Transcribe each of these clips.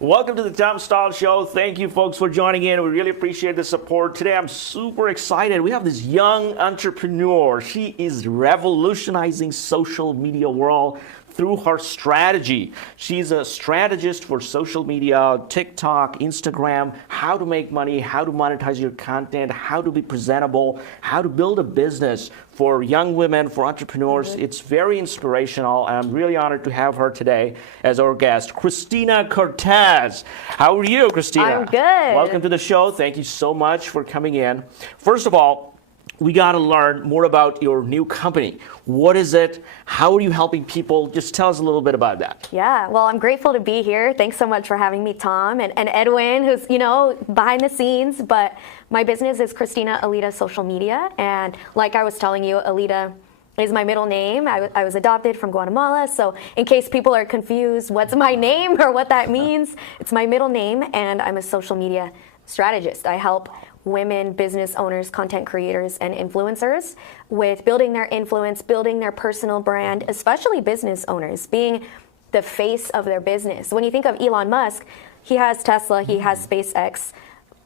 Welcome to the Tom Stahl Show. Thank you, folks, for joining in. We really appreciate the support. Today, I'm super excited. We have this young entrepreneur. She is revolutionizing social media world through her strategy. She's a strategist for social media, TikTok, Instagram, how to make money, how to monetize your content, how to be presentable, how to build a business for young women, for entrepreneurs. It's very inspirational, and I'm really honored to have her today as our guest, Cristina Cortes. How are you, Cristina? I'm good. Welcome to the show. Thank you so much for coming in. First of all, we got to learn more about your new company. What is it? How are you helping people? Just tell us a little bit about that. Yeah, well, I'm grateful to be here. Thanks so much for having me, Tom, and Edwin, who's, behind the scenes. But my business is Cristina Alida Social Media. And like I was telling you, Alida is my middle name. I was adopted from Guatemala. So in case people are confused, what's my name or what that means, it's my middle name, and I'm a social media strategist. I help women, business owners, content creators, and influencers with building their influence, building their personal brand, especially business owners, being the face of their business. When you think of Elon Musk, he has Tesla, he has SpaceX.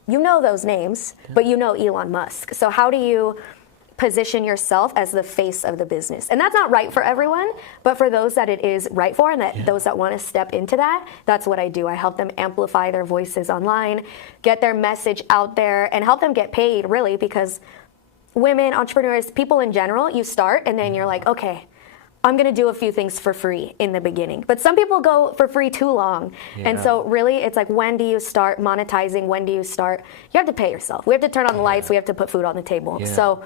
You know those names, but you know Elon Musk. So how do you position yourself as the face of the business? And that's not right for everyone, but for those that it is right for, and those that want to step into that, that's what I do. I help them amplify their voices online, get their message out there, and help them get paid, really, because women, entrepreneurs, people in general, you start and then you're like, okay, I'm going to do a few things for free in the beginning. But some people go for free too long. Yeah. And so really, it's like, when do you start monetizing? When do you start? You have to pay yourself. We have to turn on the lights. We have to put food on the table. Yeah. So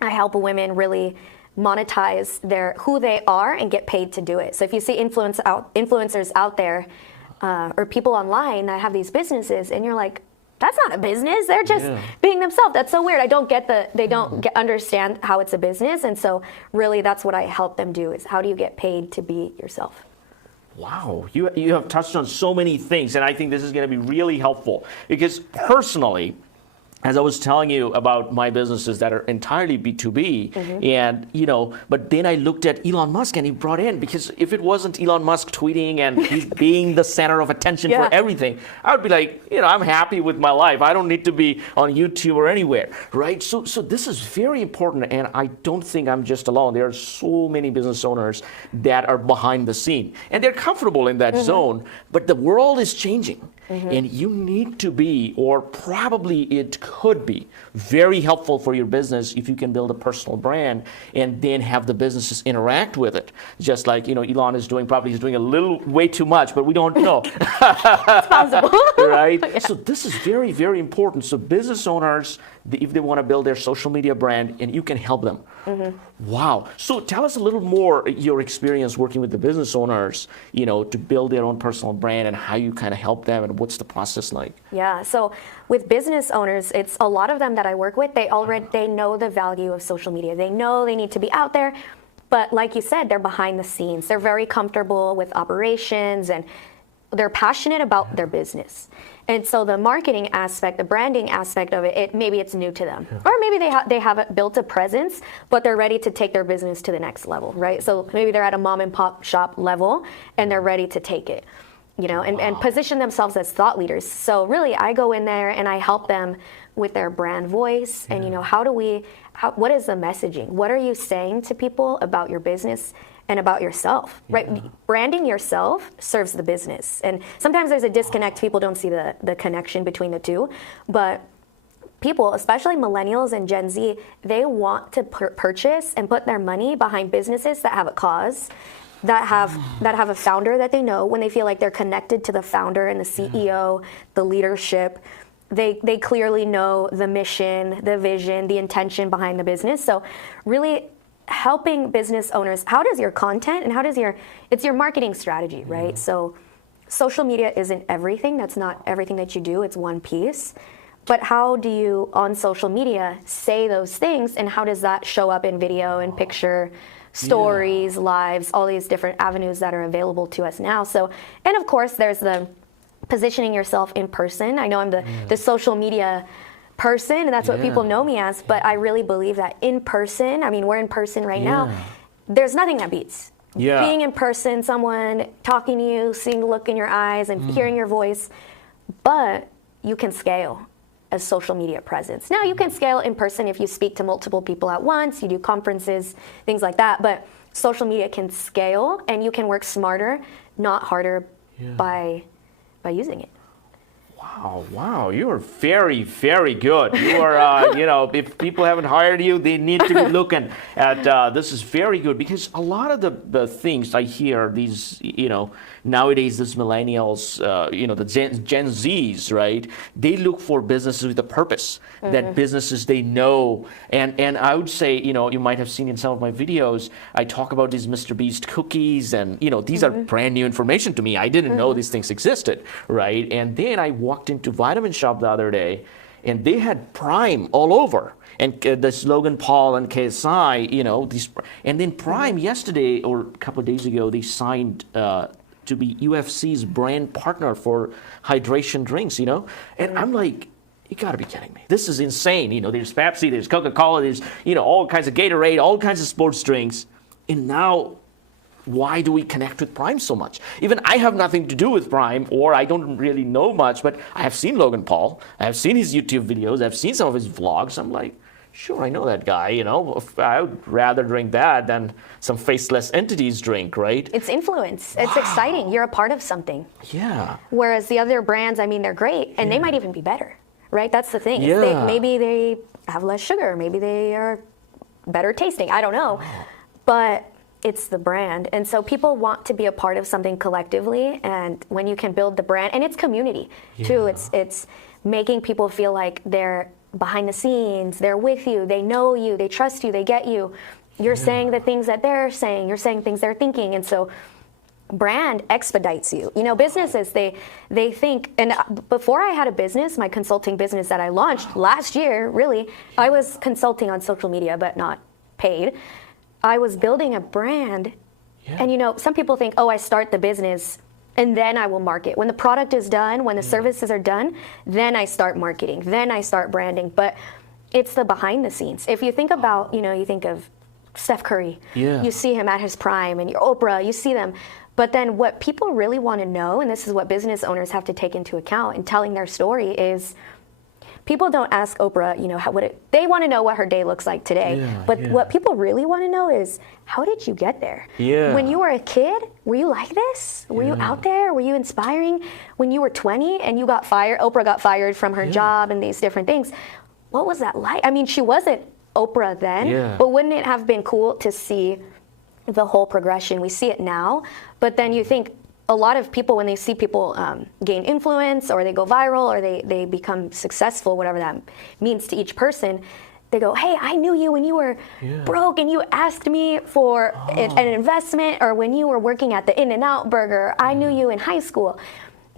I help women really monetize who they are and get paid to do it. So if you see influencers out there or people online that have these businesses, and you're like, that's not a business. They're just being themselves. That's so weird. I don't get they don't understand how it's a business. And so really, that's what I help them do, is how do you get paid to be yourself? Wow, you have touched on so many things, and I think this is going to be really helpful, because personally, as I was telling you about my businesses that are entirely B2B, and but then I looked at Elon Musk, and he brought in, because if it wasn't Elon Musk tweeting and he's being the center of attention for everything, I would be like, I'm happy with my life. I don't need to be on YouTube or anywhere, right? So this is very important, and I don't think I'm just alone. There are so many business owners that are behind the scene, and they're comfortable in that zone, but the world is changing. And you need to be, or probably it could be, very helpful for your business if you can build a personal brand and then have the businesses interact with it. Just like, Elon is doing, probably he's doing a little, way too much, but we don't know. It's possible. Right? Yeah. So this is very, very important. So business owners, if they want to build their social media brand, and you can help them. Wow. So tell us a little more your experience working with the business owners, to build their own personal brand, and how you kind of help them, and what's the process like? Yeah. So with business owners, it's a lot of them that I work with. They know the value of social media. They know they need to be out there. But like you said, they're behind the scenes. They're very comfortable with operations, and they're passionate about their business. And so the marketing aspect, the branding aspect of it, maybe it's new to them. Or maybe they haven't built a presence, but they're ready to take their business to the next level, right? So maybe they're at a mom and pop shop level, and they're ready to take it, and position themselves as thought leaders. So really, I go in there and I help them with their brand voice, and what is the messaging? What are you saying to people about your business and about yourself, right? Branding yourself serves the business. And sometimes there's a disconnect. People don't see the connection between the two. But people, especially millennials and Gen Z, they want to purchase and put their money behind businesses that have a cause, that have a founder that they know. When they feel like they're connected to the founder and the CEO, the leadership, they clearly know the mission, the vision, the intention behind the business. So really helping business owners, how does your content and it's your marketing strategy, right? So social media isn't everything. That's not everything that you do. It's one piece. But how do you, on social media, say those things, and how does that show up in video and picture, stories, lives, all these different avenues that are available to us now? So, and of course, there's the positioning yourself in person. I know I'm the social media person, and that's what people know me as, but I really believe that in person, we're in person right now, there's nothing that beats Yeah. being in person, someone talking to you, seeing the look in your eyes and hearing your voice. But you can scale a social media presence. Now you can scale in person if you speak to multiple people at once, you do conferences, things like that. But social media can scale, and you can work smarter, not harder, by using it. Wow, you are very, very good. You are, if people haven't hired you, they need to be looking at this is very good, because a lot of the things I hear, these, nowadays, these millennials, the Gen Zs, right? They look for businesses with a purpose, that businesses they know. And I would say, you might have seen in some of my videos, I talk about these Mr. Beast cookies, and, these are brand new information to me. I didn't know these things existed, right? And then I walked into Vitamin Shop the other day, and they had Prime all over. And the Logan Paul and KSI, these, and then Prime yesterday or a couple of days ago, they signed to be UFC's brand partner for hydration drinks, and I'm like, you gotta be kidding me. This is insane. There's Pepsi, there's Coca-Cola, there's, all kinds of Gatorade, all kinds of sports drinks. And now, why do we connect with Prime so much? Even I have nothing to do with Prime, or I don't really know much, but I have seen Logan Paul. I have seen his YouTube videos. I've seen some of his vlogs. I'm like, sure, I know that guy, I would rather drink that than some faceless entities drink, right? It's influence. It's exciting. You're a part of something. Yeah. Whereas the other brands, they're great, and they might even be better, right? That's the thing. Yeah. Maybe they have less sugar. Maybe they are better tasting. I don't know. But it's the brand. And so people want to be a part of something collectively, and when you can build the brand, and it's community too. It's making people feel like they're behind the scenes, they're with you, they know you, they trust you, they get you. You're saying the things that they're saying, you're saying things they're thinking. And so brand expedites you. Businesses, they think, and before I had a business, my consulting business that I launched last year, really, I was consulting on social media, but not paid. I was building a brand. And some people think, I start the business and then I will market. When the product is done, when the services are done, then I start marketing, then I start branding. But it's the behind the scenes. If you think about, you think of Steph Curry, you see him at his prime, and Oprah, you see them. But then what people really want to know, and this is what business owners have to take into account in telling their story, is people don't ask Oprah, they want to know what her day looks like today. What people really want to know is, how did you get there? When you were a kid, were you like this? Were you out there? Were you inspiring? When you were 20 and you got fired, Oprah got fired from her job and these different things. What was that like? She wasn't Oprah then, but wouldn't it have been cool to see the whole progression? We see it now, but then you think, a lot of people, when they see people gain influence, or they go viral, or they become successful, whatever that means to each person, they go, hey, I knew you when you were broke and you asked me for an investment, or when you were working at the In-N-Out Burger, I knew you in high school.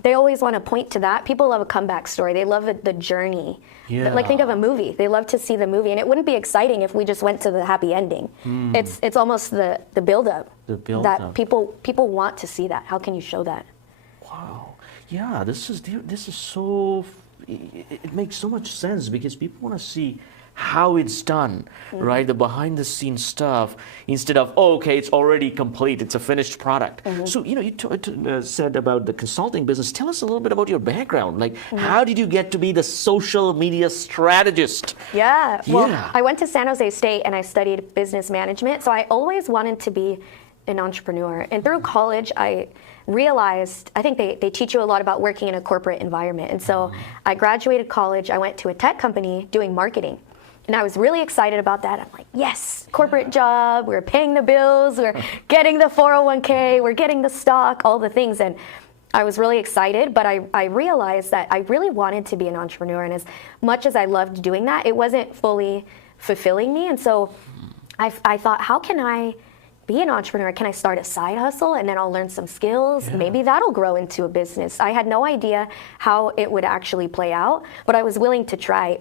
They always want to point to that. People love a comeback story. They love the journey. Like, think of a movie. They love to see the movie, and it wouldn't be exciting if we just went to the happy ending. It's almost the build-up. The build-up. That people want to see that. How can you show that? Wow. Yeah, this is so, it makes so much sense, because people want to see how it's done, right? The behind the scenes stuff, instead of, okay, it's already complete, it's a finished product. So, you said about the consulting business. Tell us a little bit about your background. Like, how did you get to be the social media strategist? Well, I went to San Jose State and I studied business management. So I always wanted to be an entrepreneur. And through college, I realized, I think they teach you a lot about working in a corporate environment. And so I graduated college, I went to a tech company doing marketing. And I was really excited about that. I'm like, yes, corporate job, we're paying the bills, we're getting the 401k, we're getting the stock, all the things. And I was really excited, but I realized that I really wanted to be an entrepreneur. And as much as I loved doing that, it wasn't fully fulfilling me. And so I thought, how can I be an entrepreneur? Can I start a side hustle, and then I'll learn some skills? Maybe that'll grow into a business. I had no idea how it would actually play out, but I was willing to try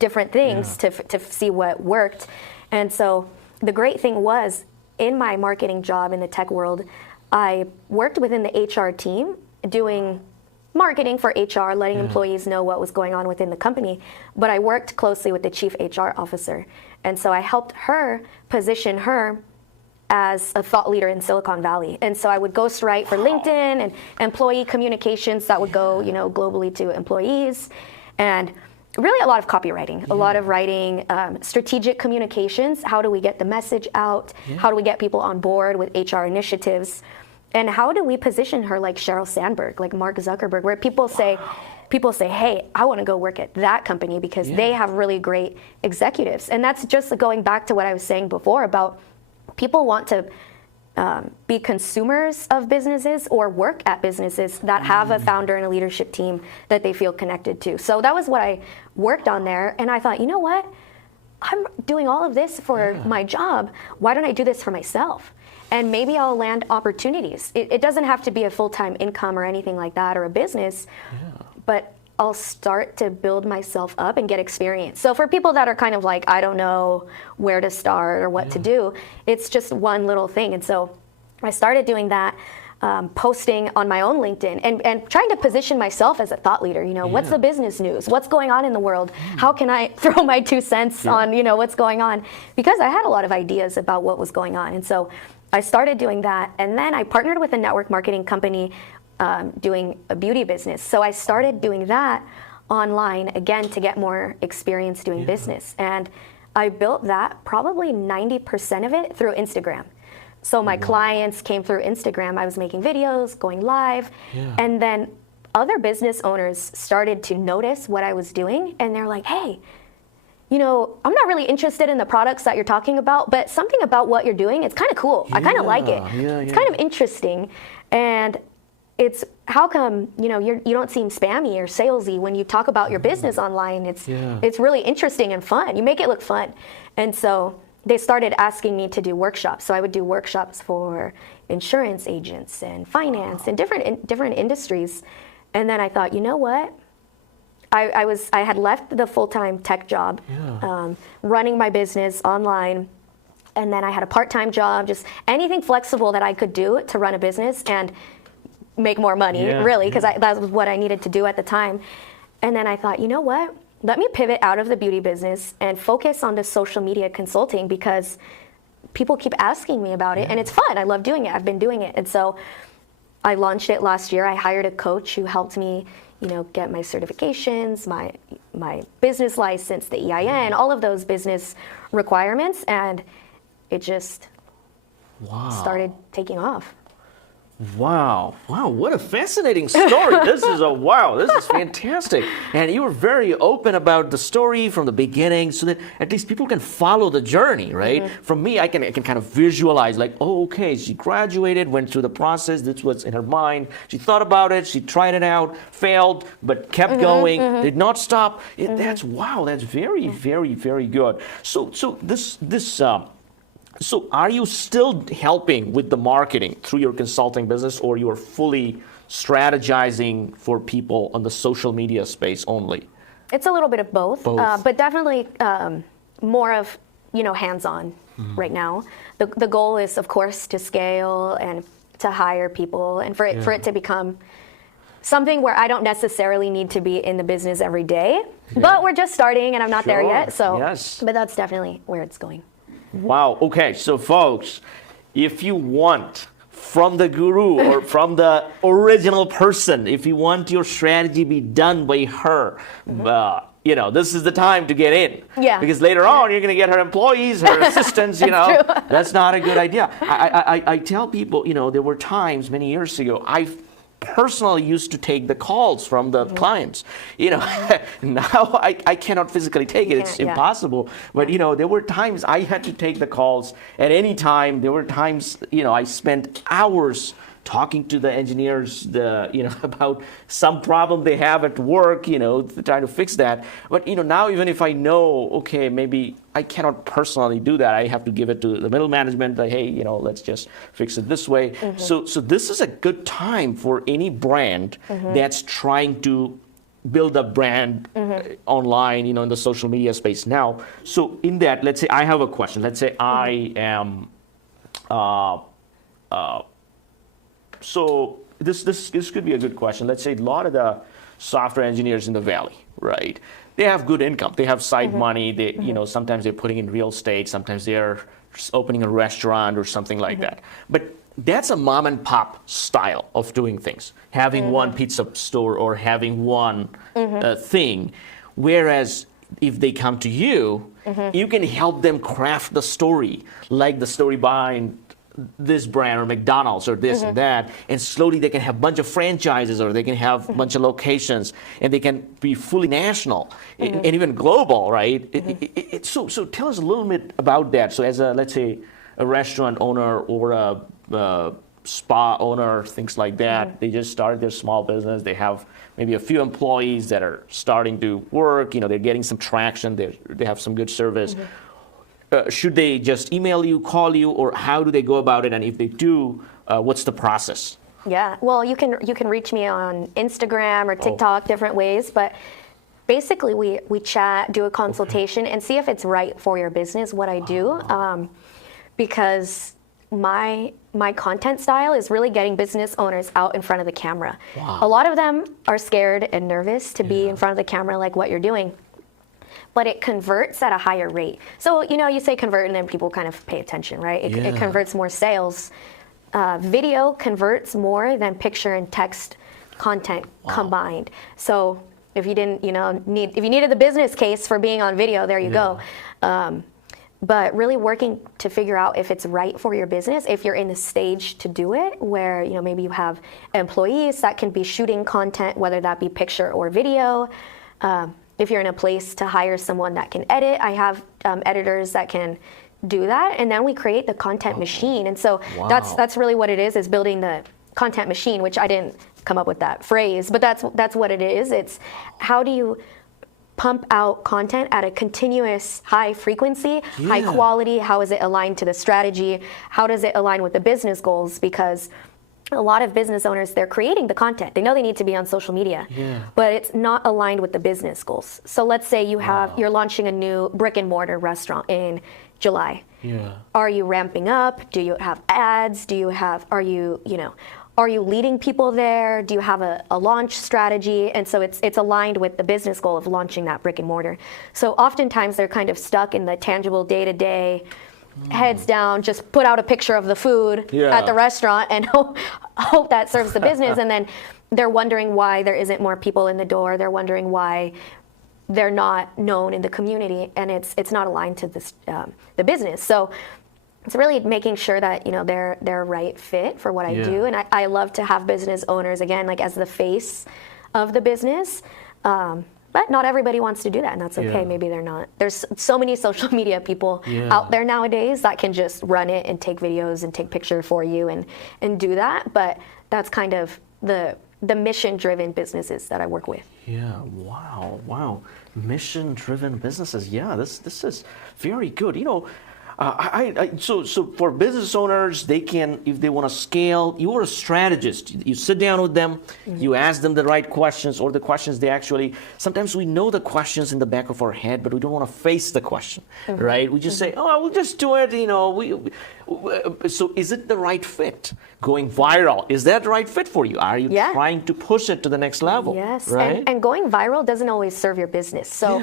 different things to see what worked. And so the great thing was, in my marketing job in the tech world, I worked within the HR team doing marketing for HR, letting employees know what was going on within the company. But I worked closely with the chief HR officer. And so I helped her position her as a thought leader in Silicon Valley. And so I would ghostwrite for LinkedIn and employee communications that would go, globally to employees. And really a lot of copywriting, a lot of writing, strategic communications. How do we get the message out? How do we get people on board with HR initiatives? And how do we position her like Sheryl Sandberg, like Mark Zuckerberg, where people say, hey, I want to go work at that company because they have really great executives. And that's just going back to what I was saying before about people want to be consumers of businesses or work at businesses that have a founder and a leadership team that they feel connected to. So that was what I worked on there. And I thought, you know what? I'm doing all of this for my job. Why don't I do this for myself? And maybe I'll land opportunities. It doesn't have to be a full-time income or anything like that or a business, but I'll start to build myself up and get experience. So for people that are kind of like, I don't know where to start or what to do, it's just one little thing. And so I started doing that, posting on my own LinkedIn and trying to position myself as a thought leader. What's the business news? What's going on in the world? How can I throw my 2 cents on, what's going on? Because I had a lot of ideas about what was going on. And so I started doing that. And then I partnered with a network marketing company doing a beauty business. So I started doing that online, again, to get more experience doing business. And I built that, probably 90% of it, through Instagram. So my clients came through Instagram. I was making videos, going live. And then other business owners started to notice what I was doing. And they're like, hey, I'm not really interested in the products that you're talking about, but something about what you're doing, it's kind of cool. I kind of like it. It's kind of interesting. And it's how come you don't seem spammy or salesy when you talk about your business online. It's really interesting and fun. You make it look fun. And so they started asking me to do workshops. So I would do workshops for insurance agents and finance and different industries. And then I thought, you know what? I had left the full-time tech job, running my business online. And then I had a part-time job, just anything flexible that I could do to run a business and make more money, really, because that was what I needed to do at the time. And then I thought, you know what? Let me pivot out of the beauty business and focus on the social media consulting because people keep asking me about it, and it's fun. I love doing it. I've been doing it. And so I launched it last year. I hired a coach who helped me, get my certifications, my business license, the EIN, all of those business requirements, and it just started taking off. Wow, what a fascinating story. This is fantastic. And you were very open about the story from the beginning so that at least people can follow the journey, right? From me, I can kind of visualize like, oh, okay, she graduated, went through the process, that's what's in her mind. She thought about it, she tried it out, failed, but kept going, did not stop. That's very, very, very good. So are you still helping with the marketing through your consulting business, or you are fully strategizing for people on the social media space only? It's a little bit of both. But definitely more of hands-on right now. The goal is, of course, to scale and to hire people, and for it to become something where I don't necessarily need to be in the business every day. But we're just starting, and I'm not there yet. So, but that's definitely where it's going. Wow. Okay. So, folks, if you want from the guru or from the original person, if you want your strategy be done by her, this is the time to get in. Yeah. Because later on, you're going to get her employees, her assistants, That's not a good idea. I tell people, there were times many years ago, I personally used to take the calls from the clients. Now I cannot physically take it. It's impossible. But there were times I had to take the calls at any time. There were times I spent hours talking to the engineers, about some problem they have at work, trying to fix that. But now even if I know, okay, maybe I cannot personally do that, I have to give it to the middle management. Like, hey, let's just fix it this way. So this is a good time for any brand that's trying to build a brand online, in the social media space now. So in that, let's say I have a question. Let's say I am. So this could be a good question. Let's say a lot of the software engineers in the Valley, right? They have good income. They have side money. They, sometimes they're putting in real estate. Sometimes they're opening a restaurant or something like that. But that's a mom and pop style of doing things, having one pizza store or having one thing. Whereas if they come to you, you can help them craft the story, like the story behind this brand or McDonald's or this and that, and slowly they can have a bunch of franchises or they can have a bunch of locations and they can be fully national and even global, right? So tell us a little bit about that. So as a, let's say, a restaurant owner or a spa owner, things like that, they just started their small business, they have maybe a few employees that are starting to work, they're getting some traction, they have some good service. Should they just email you, call you, or how do they go about it? And if they do, what's the process? Yeah, well, you can reach me on Instagram or TikTok, different ways, but basically we chat, do a consultation, and see if it's right for your business, what I do, because my content style is really getting business owners out in front of the camera. A lot of them are scared and nervous to be in front of the camera like what you're doing. But it converts at a higher rate. So, you say convert and then people kind of pay attention, right? It converts more sales. Video converts more than picture and text content combined. So if you didn't, if you needed the business case for being on video, there you go. But really working to figure out if it's right for your business, if you're in the stage to do it, where maybe you have employees that can be shooting content, whether that be picture or video. If you're in a place to hire someone that can edit, I have editors that can do that, and then we create the content machine. And so that's really what it is building the content machine, which I didn't come up with that phrase, but that's what it is. It's how do you pump out content at a continuous high frequency, high quality? How is it aligned to the strategy? How does it align with the business goals? Because a lot of business owners, they're creating the content. They know they need to be on social media, but it's not aligned with the business goals. So let's say you're launching a new brick and mortar restaurant in July. Are you ramping up? Do you have ads? Are you leading people there? Do you have a launch strategy? And so it's aligned with the business goal of launching that brick and mortar. So oftentimes they're kind of stuck in the tangible day-to-day, heads down, just put out a picture of the food at the restaurant and hope that serves the business. And then they're wondering why there isn't more people in the door. They're wondering why they're not known in the community, and it's not aligned to this, the business. So it's really making sure that they're a right fit for what I do. And I love to have business owners, again, like as the face of the business. But not everybody wants to do that, and that's okay. Maybe they're not. There's so many social media people out there nowadays that can just run it and take videos and take pictures for you and do that. But that's kind of the mission-driven businesses that I work with. Wow. Mission-driven businesses. This is very good. So for business owners, they can, if they want to scale, you're a strategist. You sit down with them, you ask them the right questions, or the questions they actually, sometimes we know the questions in the back of our head, but we don't want to face the question, right? We just say, oh, we'll just do it, So is it the right fit? Going viral, is that the right fit for you? Are you trying to push it to the next level? Yes, right? And going viral doesn't always serve your business. So.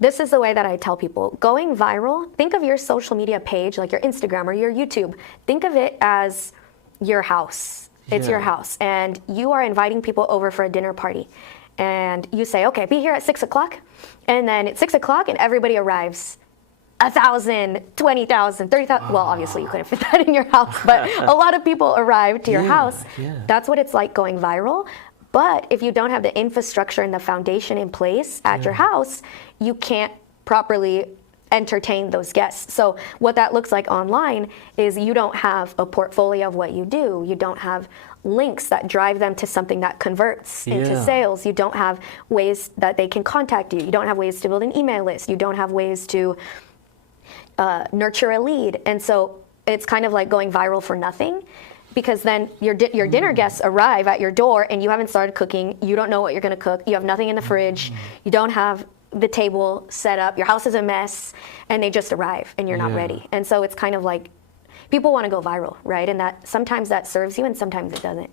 This is the way that I tell people. Going viral, think of your social media page, like your Instagram or your YouTube. Think of it as your house. It's your house. And you are inviting people over for a dinner party. And you say, okay, be here at 6 o'clock. And then it's 6 o'clock and everybody arrives. 1,000, 20,000, 30,000. Well, obviously you couldn't fit that in your house, but a lot of people arrive to your house. That's what it's like going viral. But if you don't have the infrastructure and the foundation in place at your house, you can't properly entertain those guests. So what that looks like online is you don't have a portfolio of what you do. You don't have links that drive them to something that converts into sales. You don't have ways that they can contact you. You don't have ways to build an email list. You don't have ways to nurture a lead. And so it's kind of like going viral for nothing. Because then your dinner guests arrive at your door and you haven't started cooking. You don't know what you're going to cook. You have nothing in the fridge. You don't have the table set up. Your house is a mess, and they just arrive and you're not ready. And so it's kind of like people want to go viral, right? And that sometimes that serves you and sometimes it doesn't.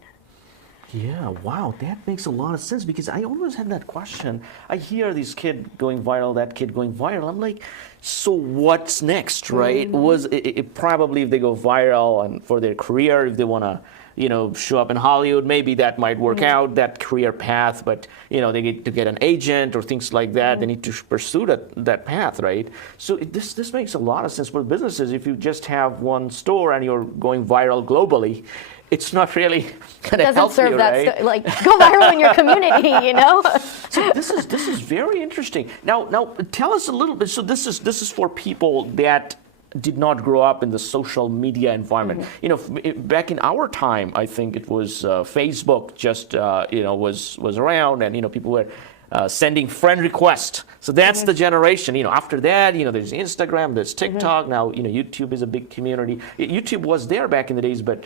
Yeah, wow, that makes a lot of sense because I always had that question. I hear this kid going viral, that kid going viral. I'm like, so what's next, right? Was it probably if they go viral and for their career, if they want to, show up in Hollywood, maybe that might work out, that career path, but, they get to get an agent or things like that. They need to pursue that path, right? So this makes a lot of sense for businesses. If you just have one store and you're going viral globally, it's not really going to help serve you, that right? like go viral in your community, So this is very interesting. Now tell us a little bit. So this is for people that did not grow up in the social media environment. Back in our time, I think it was Facebook just was around, and people were sending friend requests. So that's the generation. After that, there's Instagram, there's TikTok. Now YouTube is a big community. YouTube was there back in the days, but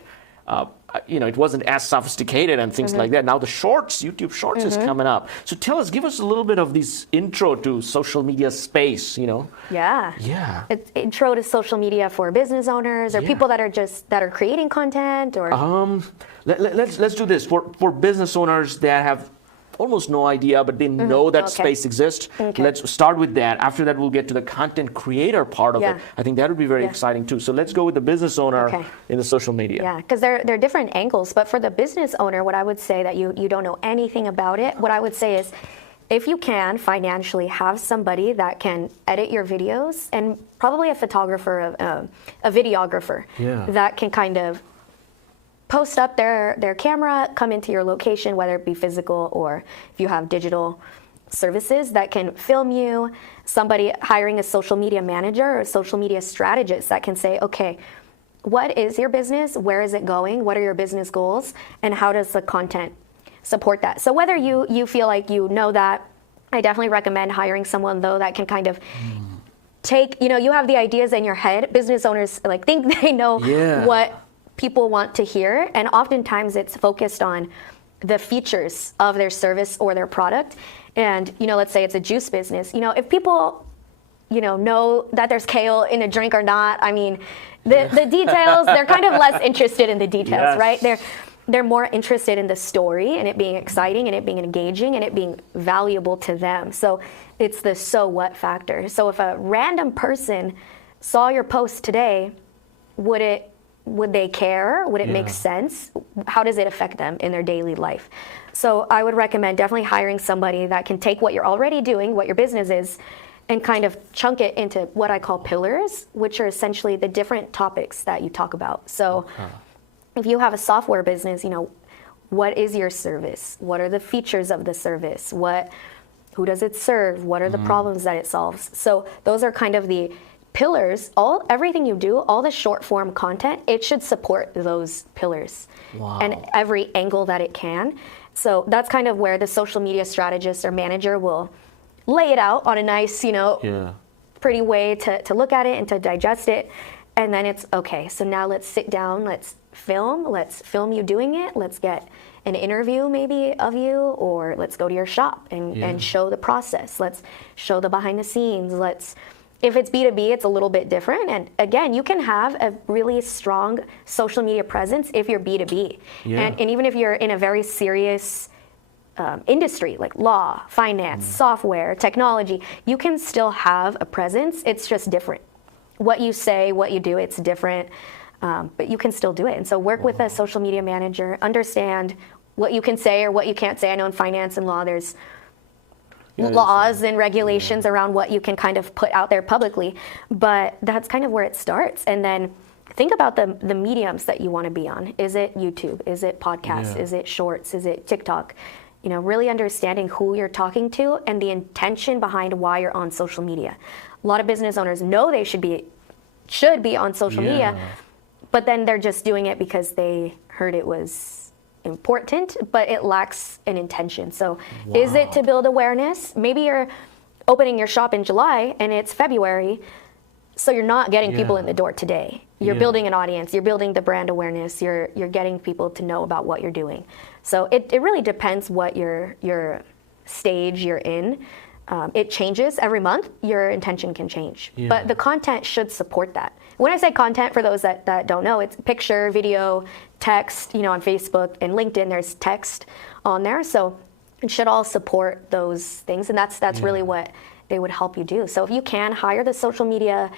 it wasn't as sophisticated and things like that. Now the YouTube Shorts is coming up. So give us a little bit of this intro to social media space, Yeah. It's intro to social media for business owners or people that are creating content or. Let's do this for business owners that have almost no idea, but they know that space exists. Okay. Let's start with that. After that, we'll get to the content creator part of it. I think that would be very exciting too. So let's go with the business owner in the social media. Yeah, because there are different angles. But for the business owner, what I would say that you don't know anything about it, what I would say is, if you can financially have somebody that can edit your videos, and probably a photographer, a videographer that can kind of post up their camera, come into your location, whether it be physical or if you have digital services that can film you, somebody hiring a social media manager or a social media strategist that can say, okay, what is your business? Where is it going? What are your business goals? And how does the content support that? So whether you feel like you know that, I definitely recommend hiring someone though that can kind of take, you have the ideas in your head. Business owners think they know what people want to hear, and oftentimes it's focused on the features of their service or their product. And let's say it's a juice business. If people know that there's kale in a drink or not, I mean, the details, they're kind of less interested in the details, right? They're more interested in the story and it being exciting and it being engaging and it being valuable to them. So it's the so what factor. So if a random person saw your post today, would they care? Would it make sense? How does it affect them in their daily life? So I would recommend definitely hiring somebody that can take what you're already doing, what your business is, and kind of chunk it into what I call pillars, which are essentially the different topics that you talk about. So if you have a software business, what is your service? What are the features of the service? Who does it serve? What are the problems that it solves? So those are kind of the pillars. Everything you do, all the short form content, it should support those pillars and every angle that it can. So that's kind of where the social media strategist or manager will lay it out on a nice, pretty way to look at it and to digest it. And then it's okay. So now let's sit down, let's film you doing it. Let's get an interview maybe of you, or let's go to your shop and show the process. Let's show the behind the scenes. If it's B2B, it's a little bit different. And again, you can have a really strong social media presence if you're B2B. And even if you're in a very serious industry like law, finance, software, technology, you can still have a presence. It's just different. What you say, what you do, it's different. But you can still do it. And so work with a social media manager, understand what you can say or what you can't say. I know in finance and law, there's laws and regulations around what you can kind of put out there publicly, but that's kind of where it starts. And then think about the mediums that you want to be on. Is it YouTube? Is it podcasts? Is it shorts? Is it TikTok? Really understanding who you're talking to and the intention behind why you're on social media. A lot of business owners know they should be on social media, but then they're just doing it because they heard it was important, but it lacks an intention. So is it to build awareness? Maybe you're opening your shop in July and it's February, so you're not getting people in the door today. You're building an audience, you're building the brand awareness, you're getting people to know about what you're doing. So it really depends what your stage you're in. It changes every month. Your intention can change, but the content should support that. when I say content, for those that don't know, it's picture, video, text. On Facebook and LinkedIn, there's text on there. So it should all support those things. And that's really what they would help you do. So if you can hire the social media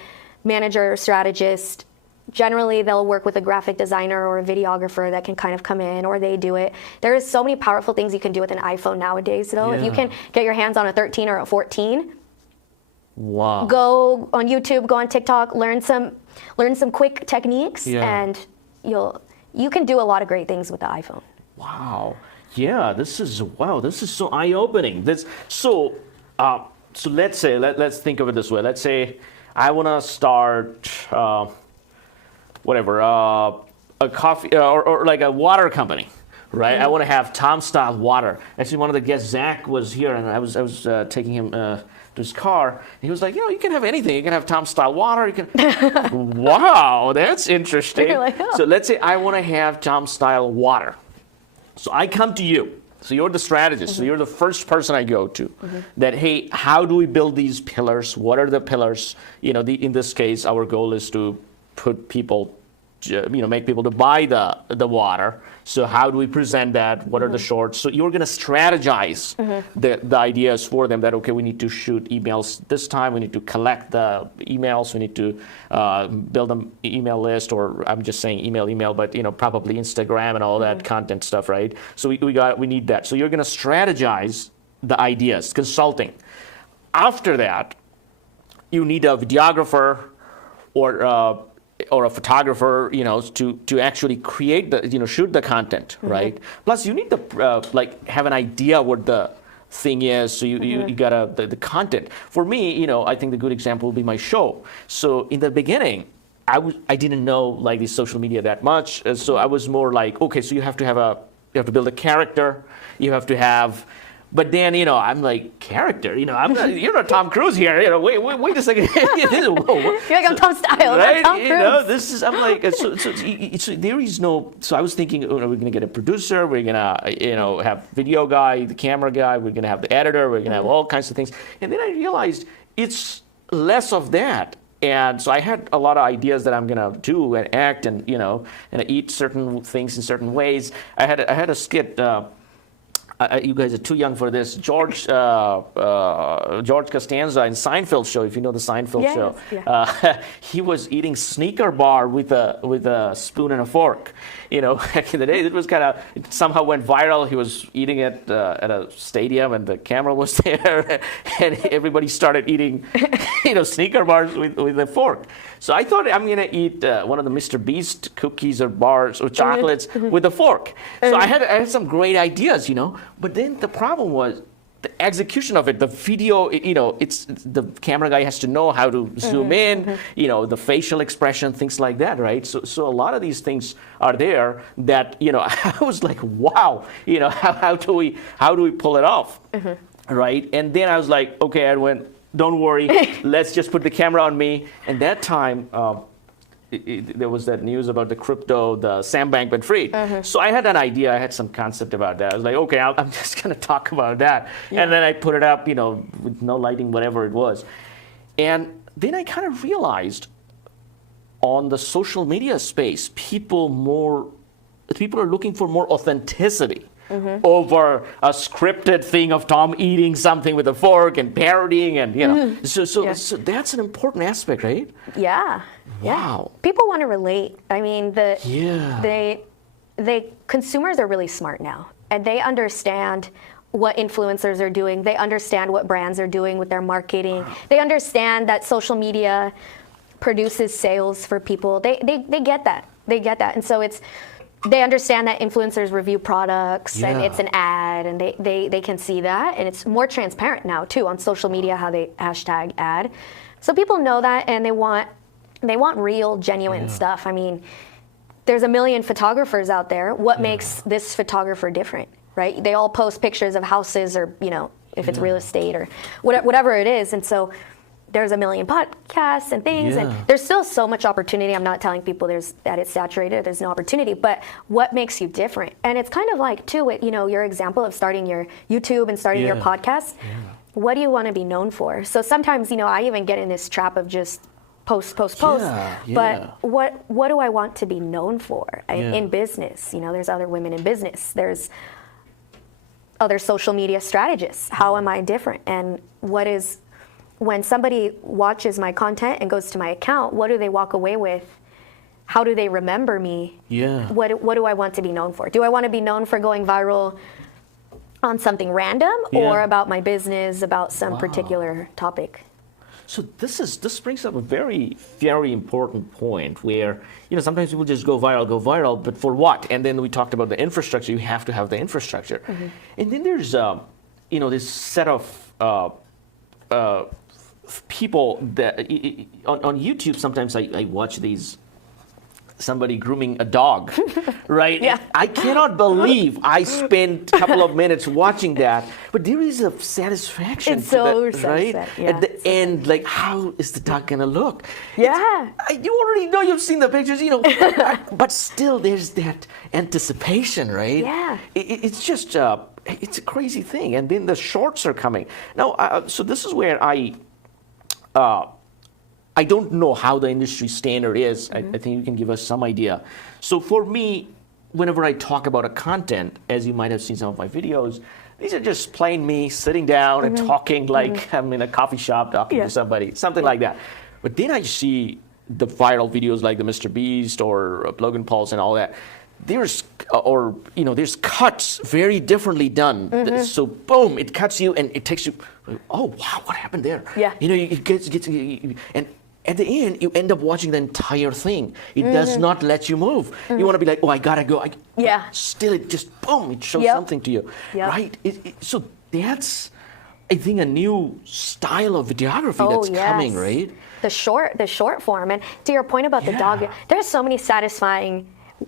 manager or strategist, generally they'll work with a graphic designer or a videographer that can kind of come in, or they do it. There is so many powerful things you can do with an iPhone nowadays, though. If you can get your hands on a 13 or a 14, wow. Go on YouTube, go on TikTok, learn some quick techniques, and you can do a lot of great things with the iPhone. Wow. Yeah, this is so eye-opening. So let's say, let's think of it this way. Let's say I want to start a coffee or like a water company, right? Mm-hmm. I want to have Tom style water. Actually, one of the guests, Zach, was here, and I was taking him to his car. And he was like, you can have anything. You can have Tom style water. You can. Wow, that's interesting. You're like, oh. So let's say I want to have Tom style water. So I come to you. So you're the strategist. So you're the first person I go to. That, hey, how do we build these pillars? What are the pillars? In this case, our goal is to put people, make people to buy the water. So how do we present that? What are the shorts? So you're going to strategize the ideas for them that, okay, we need to shoot emails this time. We need to collect the emails. We need to build an email list, or I'm just saying email, but, probably Instagram and all that content stuff, right? So we need that. So you're going to strategize the ideas, consulting. After that, you need a videographer or a photographer, to actually create the, shoot the content, right? Plus, you need to have an idea what the thing is. So you got the content. For me, I think the good example would be my show. So in the beginning, I didn't know the social media that much. So I was more like, okay, so you have to build a character. You have to have. But then, I'm like, character, I'm not, you're not Tom Cruise here, wait a second. You're like, I'm Tom Style, right? Tom Cruise. I'm like, so there is no, so I was thinking, we're going to get a producer, we're going to, have video guy, the camera guy, we're going to have the editor, we're going to have all kinds of things. And then I realized it's less of that. And so I had a lot of ideas that I'm going to do and act and, and eat certain things in certain ways. I had a skit, you guys are too young for this. George Costanza in Seinfeld show, if you know the Seinfeld show, he was eating sneaker bar with a spoon and a fork. Back in the day, it was it somehow went viral. He was eating it at a stadium, and the camera was there, and everybody started eating, sneaker bars with a fork. So I thought I'm gonna eat one of the Mr. Beast cookies or bars or chocolates with a fork. So I had some great ideas, But then the problem was the execution of it. The video, it's the camera guy has to know how to zoom in, the facial expression, things like that, right? So a lot of these things are there that, I was like, wow, how do we pull it off, right? And then I was like, okay, Edwin, don't worry, let's just put the camera on me. And that time, there was that news about the crypto, the Sam Bankman-Fried. So I had an idea, I had some concept about that. I was like, okay, I'm just going to talk about that. And then I put it up, with no lighting, whatever it was. And then I kind of realized on the social media space, people are looking for more authenticity. Over a scripted thing of Tom eating something with a fork and parodying and so that's an important aspect, right? Yeah. Wow. People want to relate. I mean, consumers are really smart now, and they understand what influencers are doing. They understand what brands are doing with their marketing. They understand that social media produces sales for people. They get that. And so they understand that influencers review products and it's an ad, and they can see that, and it's more transparent now too on social media how they hashtag ad. So people know that, and they want real, genuine stuff. I mean, there's a million photographers out there. What makes this photographer different, right? They all post pictures of houses, or if it's real estate or whatever it is, and so there's a million podcasts and things, and there's still so much opportunity. I'm not telling people that it's saturated, there's no opportunity, but what makes you different? And it's kind of like, too, with, your example of starting your YouTube and starting your podcast. What do you want to be known for? So sometimes, I even get in this trap of just post. Yeah, yeah. But what do I want to be known for in business? You know, there's other women in business. There's other social media strategists. How am I different? And when somebody watches my content and goes to my account, what do they walk away with? How do they remember me? Yeah. What do I want to be known for? Do I want to be known for going viral on something random or about my business, about some particular topic? So this brings up a very, very important point where, sometimes people just go viral, but for what? And then we talked about the infrastructure. You have to have the infrastructure. And then there's, this set of people that on YouTube. Sometimes I watch somebody grooming a dog, right? Yeah. I cannot believe I spent a couple of minutes watching that, but there is a satisfaction It's to so that, right? satisfying. At the end, like, how is the dog gonna look? Yeah. You already know, you've seen the pictures, but still there's that anticipation, right? Yeah. It's just, it's a crazy thing. And then the shorts are coming. Now, so this is where I don't know how the industry standard is. I think you can give us some idea. So for me, whenever I talk about a content, as you might have seen some of my videos, these are just plain me sitting down and talking like I'm in a coffee shop talking to somebody, something like that. But then I see the viral videos like the Mr. Beast or Logan Paul's and all that. There's cuts very differently done. So boom, it cuts you and it takes you. Oh wow, what happened there? Yeah. It gets and at the end, you end up watching the entire thing. It does not let you move. You want to be like, oh, I gotta go. Still, it just boom, it shows something to you, right? So that's, I think, a new style of videography that's coming, right? The short form. And to your point about the dog, there's so many satisfying,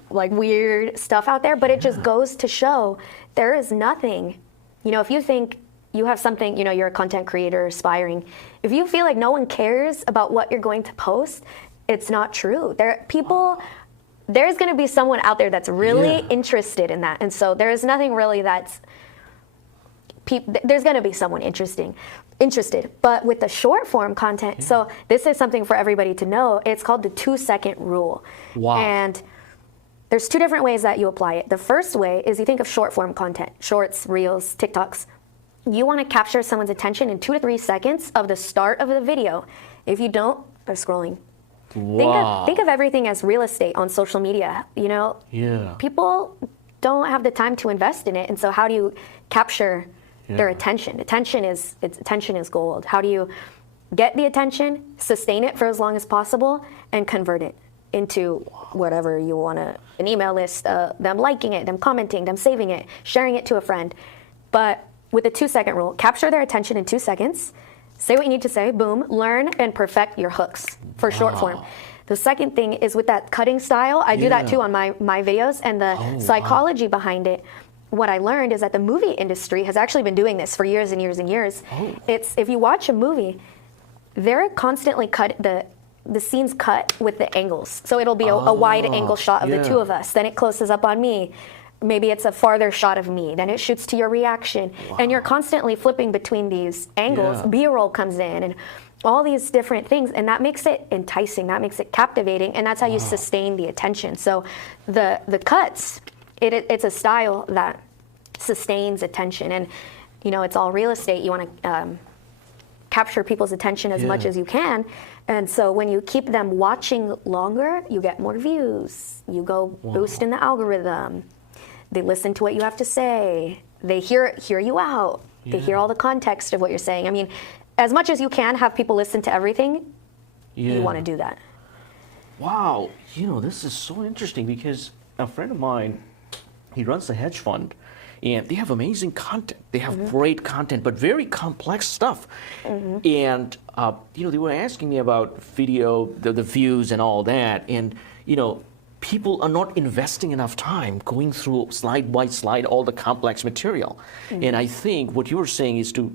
like weird stuff out there, but it just goes to show there is nothing. If you think you have something, you're a content creator, aspiring. If you feel like no one cares about what you're going to post, it's not true. There's going to be someone out there that's really interested in that. And so there's nothing really there's going to be someone interested. But with the short form content, so this is something for everybody to know. It's called the 2-second rule. Wow. And there's two different ways that you apply it. The first way is you think of short form content, shorts, reels, TikToks. You want to capture someone's attention in 2 to 3 seconds of the start of the video. If you don't, they're scrolling. Wow. Think of everything as real estate on social media. People don't have the time to invest in it, and so how do you capture their attention? Attention is gold. How do you get the attention, sustain it for as long as possible, and convert it into whatever you want an email list, them liking it, them commenting, them saving it, sharing it to a friend. But with the 2-second rule, capture their attention in 2 seconds, say what you need to say, boom, learn and perfect your hooks for short form. The second thing is with that cutting style, I do that too on my videos, and the psychology behind it. What I learned is that the movie industry has actually been doing this for years and years and years. It's, if you watch a movie, they're constantly the scenes cut with the angles. So it'll be a wide angle shot of the two of us, then it closes up on me. Maybe it's a farther shot of me, then it shoots to your reaction. And you're constantly flipping between these angles. B-roll comes in and all these different things, and that makes it enticing, that makes it captivating, and that's how you sustain the attention. So the cuts, it's a style that sustains attention, and it's all real estate. You want to capture people's attention as much as you can, and so when you keep them watching longer, you get more views. You go boost in the algorithm. They listen to what you have to say. They hear you out. They hear all the context of what you're saying. I mean, as much as you can have people listen to everything, you want to do that. Wow. This is so interesting because a friend of mine, he runs a hedge fund, and they have amazing content. They have great content, but very complex stuff. And, they were asking me about video, the views and all that. And, people are not investing enough time going through slide by slide all the complex material. And I think what you were saying is to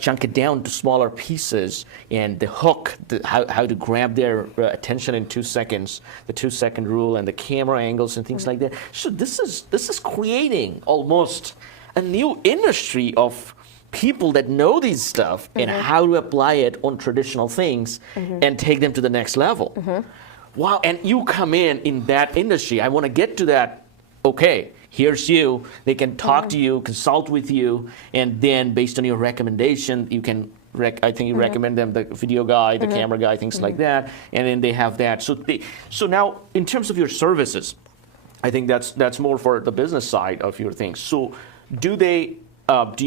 chunk it down to smaller pieces, and the hook, how to grab their attention in 2 seconds, the 2-second rule, and the camera angles and things like that. So this is creating almost a new industry of people that know these stuff and how to apply it on traditional things and take them to the next level. Wow, and you come in that industry. I want to get to that. Okay, here's you. They can talk to you, consult with you, and then based on your recommendation, you can I think you recommend them the video guy, the camera guy, things like that, and then they have that. So now, in terms of your services, I think that's more for the business side of your things. So do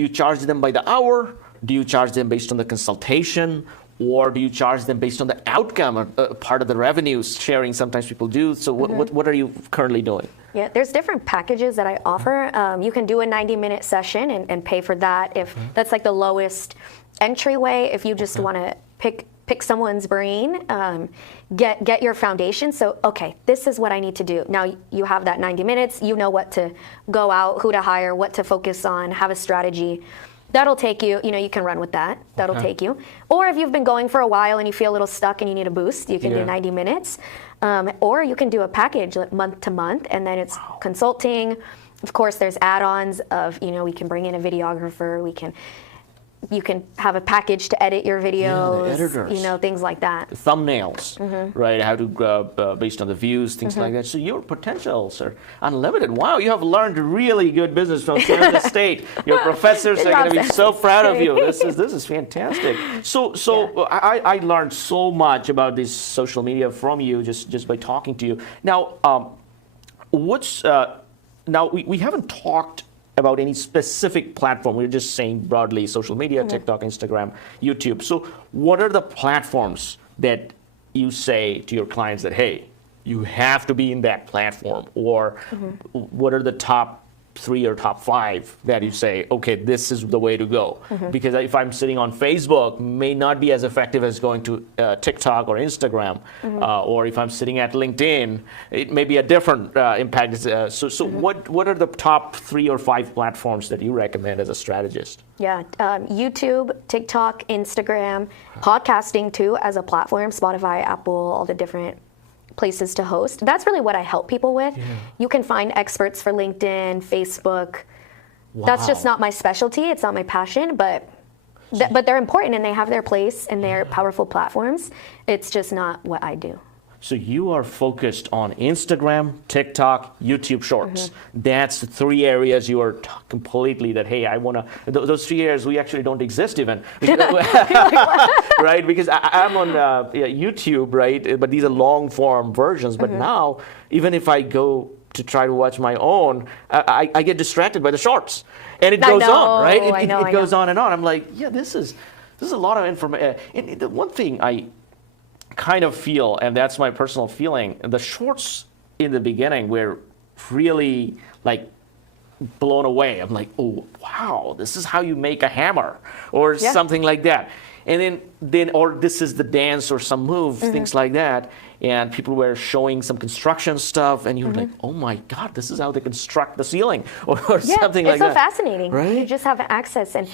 you charge them by the hour? Do you charge them based on the consultation? Or do you charge them based on the outcome, part of the revenue sharing? Sometimes people do. So what are you currently doing? Yeah, there's different packages that I offer. You can do a 90-minute session and pay for that if that's like the lowest entryway. If you just want to pick someone's brain, get your foundation. So, okay, this is what I need to do. Now you have that 90 minutes. You know what to go out, who to hire, what to focus on, have a strategy. That'll take you, you can run with that. That'll take you. Or if you've been going for a while and you feel a little stuck and you need a boost, you can do 90 minutes. Or you can do a package like month to month, and then it's consulting. Of course, there's add-ons of, we can bring in a videographer, you can have a package to edit your videos, things like that. Thumbnails, right? How to, based on the views, things like that. So your potentials are unlimited. Wow, you have learned really good business from Kansas State. Your professors are going to be so proud of you. This is fantastic. So I learned so much about this social media from you just by talking to you. Now, now we haven't talked about any specific platform. We're just saying broadly social media, TikTok, Instagram, YouTube. So what are the platforms that you say to your clients that, hey, you have to be in that platform? Or what are the top 3 or top 5 that you say, okay, this is the way to go? Because if I'm sitting on Facebook, may not be as effective as going to TikTok or Instagram. Or if I'm sitting at LinkedIn, it may be a different impact. So what are the top 3 or 5 platforms that you recommend as a strategist? Yeah, YouTube, TikTok, Instagram, podcasting too as a platform, Spotify, Apple, all the different places to host. That's really what I help people with. You can find experts for LinkedIn, Facebook. Wow. That's just not my specialty. It's not my passion, but they're important and they have their place and they're powerful platforms. It's just not what I do. So you are focused on Instagram, TikTok, YouTube Shorts. That's the 3 areas you are completely that, hey, I want to, those 3 areas we actually don't exist even. Right? Because I'm on YouTube, right? But these are long form versions. But now, even if I go to try to watch my own, I get distracted by the shorts. And it goes on, right? It goes on and on. I'm like, yeah, this is a lot of information. And the one thing I kind of feel, and that's my personal feeling, the shorts in the beginning were really like blown away. I'm like, oh wow, this is how you make a hammer or something like that. And then or this is the dance or some move, things like that. And people were showing some construction stuff, and you were like, oh my God, this is how they construct the ceiling or something like that. It's so fascinating. Right? You just have access, and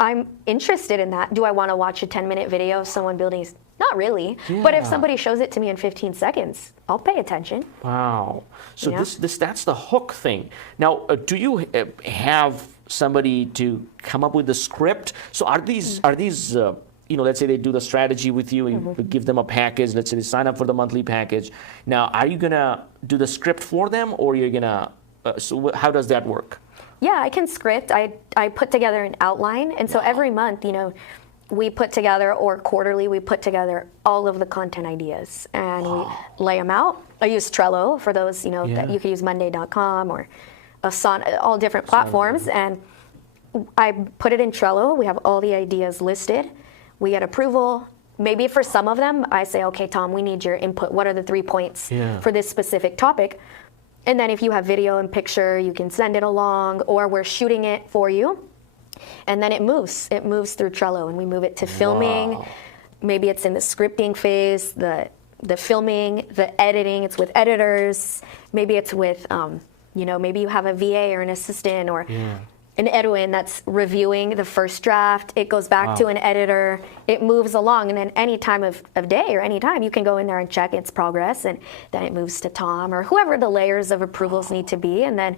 I'm interested in that. Do I want to watch a 10-minute video of someone building? Not really. But if somebody shows it to me in 15 seconds, I'll pay attention. Wow. So that's the hook thing. Now, do you have somebody to come up with the script? So are these let's say they do the strategy with you, you give them a package, let's say they sign up for the monthly package. Now, are you going to do the script for them, or you're going to, so how does that work? Yeah, I can script. I put together an outline, and so every month, we put together, or quarterly, we put together all of the content ideas, and we lay them out. I use Trello for those, that you can use Monday.com or Asana, all different platforms, and I put it in Trello. We have all the ideas listed. We get approval. Maybe for some of them, I say, okay, Tom, we need your input. What are the 3 points for this specific topic? And then if you have video and picture, you can send it along, or we're shooting it for you. And then it moves through Trello, and we move it to filming. Wow. Maybe it's in the scripting phase, the filming, the editing. It's with editors. Maybe it's with, maybe you have a VA or an assistant or an Edwin that's reviewing the first draft. It goes back to an editor. It moves along, and then any time of day or any time, you can go in there and check its progress, and then it moves to Tom or whoever the layers of approvals need to be, and then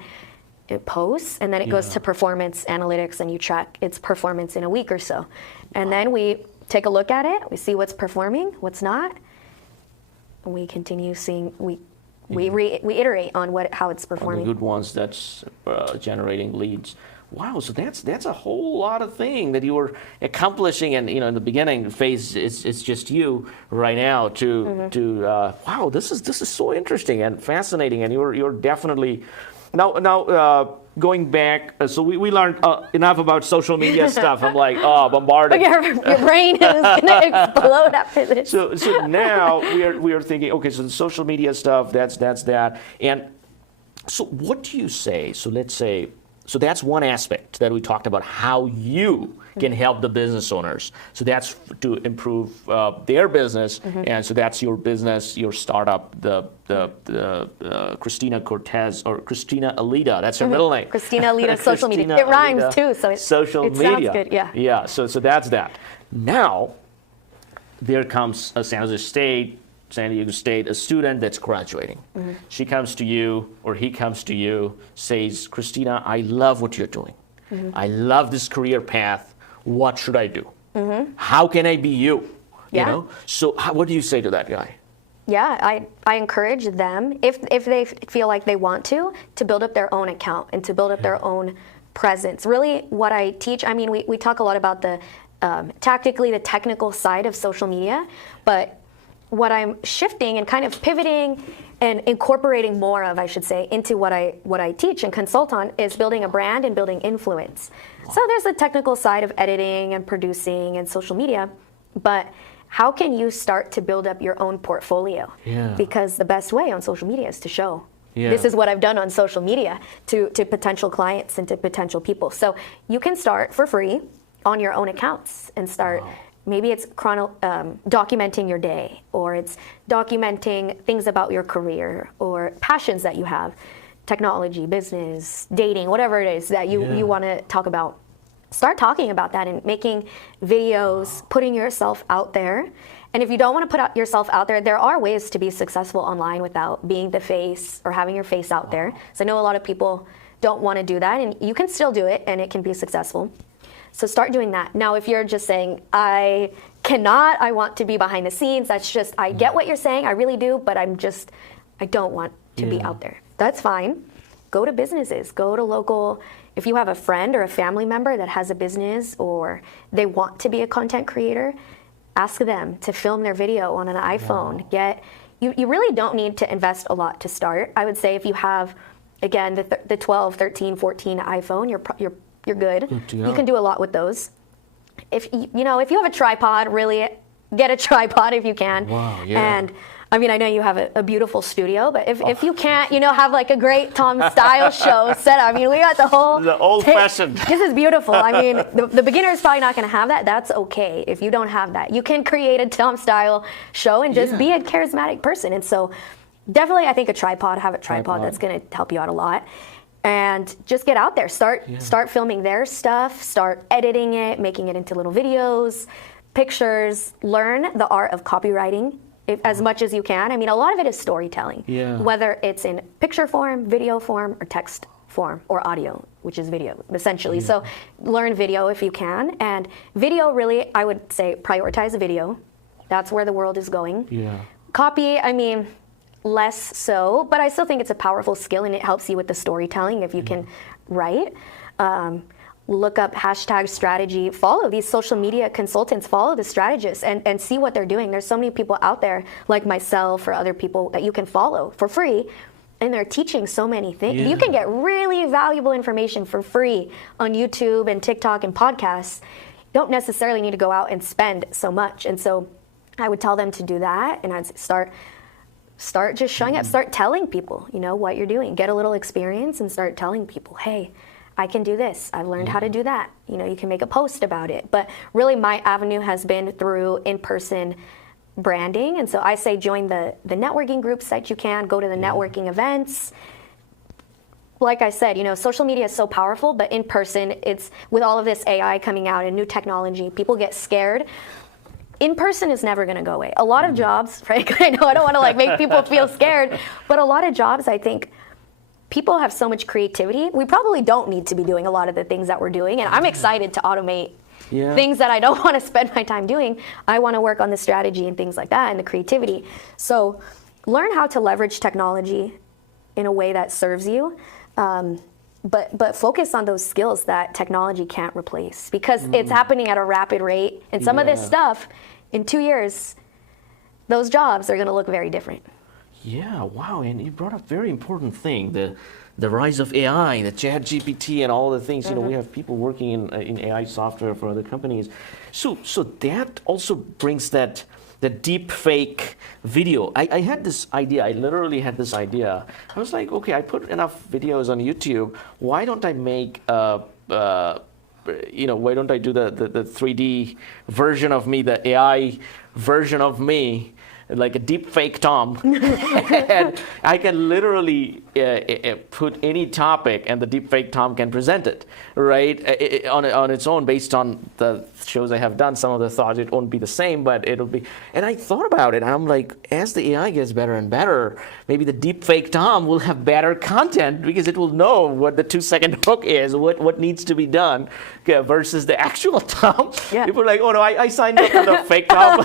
it posts, and then it goes to performance analytics, and you track its performance in a week or so. And then we take a look at it, we see what's performing, what's not, and we continue seeing, we iterate on how it's performing. The good ones, that's generating leads. Wow, so that's a whole lot of thing that you were accomplishing, and in the beginning phase, it's just you right now. Wow, this is so interesting and fascinating, and you're definitely now going back. So we learned enough about social media stuff. I'm like, bombarded. Your brain is gonna explode after this. So now we are thinking, okay, so the social media stuff, that's that, and so what do you say? So let's say. So that's one aspect that we talked about, how you can help the business owners. So that's to improve their business, and so that's your business, your startup, the Cristina Cortes or Cristina Alida. That's her middle name. Cristina Alida, social media. It rhymes too, so it sounds good. Yeah. Yeah. So that's that. Now there comes a San Diego State, a student that's graduating. She comes to you, or he comes to you, says, Cristina, I love what you're doing. I love this career path. What should I do? How can I be you? Yeah. So what do you say to that guy? Yeah, I encourage them, if they feel like they want to build up their own account and to build up their own presence. Really, what I teach, I mean, we talk a lot about the tactically, the technical side of social media, but what I'm shifting and kind of pivoting and incorporating more of, I should say, into what I teach and consult on is building a brand and building influence. Wow. So there's the technical side of editing and producing and social media, but how can you start to build up your own portfolio? Yeah. Because the best way on social media is to show. Yeah. This is what I've done on social media to potential clients and to potential people. So you can start for free on your own accounts and start. Wow. Maybe it's documenting your day, or it's documenting things about your career or passions that you have, technology, business, dating, whatever it is that you want to talk about. Start talking about that and making videos, putting yourself out there. And if you don't want to put yourself out there, there are ways to be successful online without being the face or having your face out there. So I know a lot of people don't want to do that, and you can still do it and it can be successful. So start doing that. Now, if you're just saying, I want to be behind the scenes, that's just, I get what you're saying, I really do, but I don't want to be out there. That's fine. Go to businesses, go to local, if you have a friend or a family member that has a business or they want to be a content creator, ask them to film their video on an iPhone. Wow. You really don't need to invest a lot to start. I would say if you have, again, the 12, 13, 14 iPhone, you're good. You can do a lot with those. If you have a tripod, really get a tripod if you can. Wow, yeah. And I mean, I know you have a beautiful studio, but if you can't, have like a great Tom style show set up. I mean, we got the old fashioned. This is beautiful. I mean, the beginner is probably not going to have that. That's okay if you don't have that. You can create a Tom style show and just be a charismatic person. And so definitely, I think have a tripod. That's going to help you out a lot. And just get out there, start filming their stuff, start editing it, making it into little videos, pictures, learn the art of copywriting as much as you can. I mean, a lot of it is storytelling, whether it's in picture form, video form, or text form, or audio, which is video, essentially. Yeah. So learn video if you can. And video, really, I would say prioritize video. That's where the world is going. Yeah. Copy, I mean, less so, but I still think it's a powerful skill and it helps you with the storytelling if you can write. Look up hashtag strategy, follow these social media consultants, follow the strategists and see what they're doing. There's so many people out there like myself or other people that you can follow for free, and they're teaching so many things. Yeah. You can get really valuable information for free on YouTube and TikTok and podcasts. You don't necessarily need to go out and spend so much. And so I would tell them to do that, and I'd start just showing up, start telling people, what you're doing. Get a little experience and start telling people, hey, I can do this. I've learned how to do that. You can make a post about it. But really my avenue has been through in-person branding. And so I say join the networking groups that you can, go to the networking events. Like I said, social media is so powerful, but in person, it's with all of this AI coming out and new technology, people get scared. In person is never going to go away. A lot of jobs, frankly, I know I don't want to make people feel scared, but a lot of jobs, I think, people have so much creativity. We probably don't need to be doing a lot of the things that we're doing. And I'm excited to automate things that I don't want to spend my time doing. I want to work on the strategy and things like that and the creativity. So learn how to leverage technology in a way that serves you. But focus on those skills that technology can't replace, because it's happening at a rapid rate. And some of this stuff, in 2 years, those jobs are going to look very different. Yeah, wow, and you brought up a very important thing, the rise of AI, the chat GPT and all the things. You know, we have people working in AI software for other companies. So that also brings the deep fake video. I had this idea, I literally had this idea. I was like, okay, I put enough videos on YouTube, why don't I make why don't I do the 3D version of me, the AI version of me, like a deep fake Tom, and I can literally put any topic, and the deep fake Tom can present it, right, on its own, based on the shows I have done. Some of the thoughts, it won't be the same, but it'll be. And I thought about it, and I'm like, as the AI gets better and better, maybe the deep fake Tom will have better content, because it will know what the 2-second hook is, what needs to be done, versus the actual Tom. Yeah. People are like, oh no, I signed up for the fake Tom.